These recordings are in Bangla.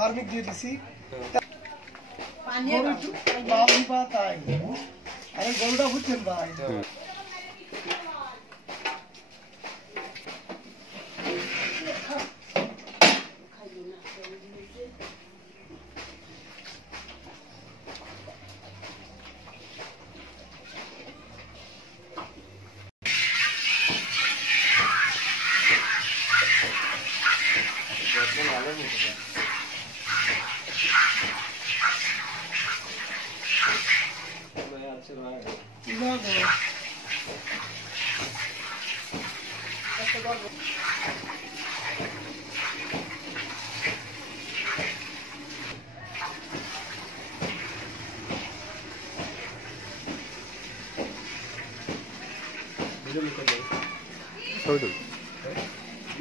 বার্মিক দিয়ে দিছি পানি তাই আরে গরুটা বুঝছেন ভাই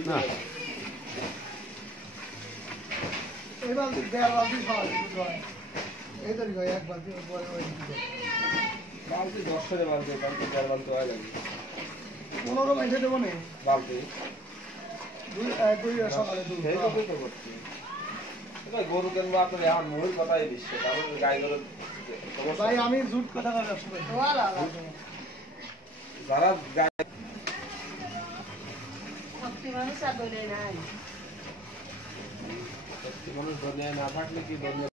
না এই বালতি দেড় বালতি হয় এই তো এক বালতি পরে বালতি 10 করে বালতি 4 বালতি হয় লাগে 15 মাইসে দেবো না বালতি দুই সকালে দুই সেই কতই তো করছি এটা গরু কেন বা আপনার এখন মূল কথাই দিচ্ছে তারপর গাই গরু ভাই আমি জুট কথা কথা শুনে যারা গাই শক্তি মানুষ আর দলে নাই মানুষ দুনিয়ায় না থাকলে কি দুনিয়া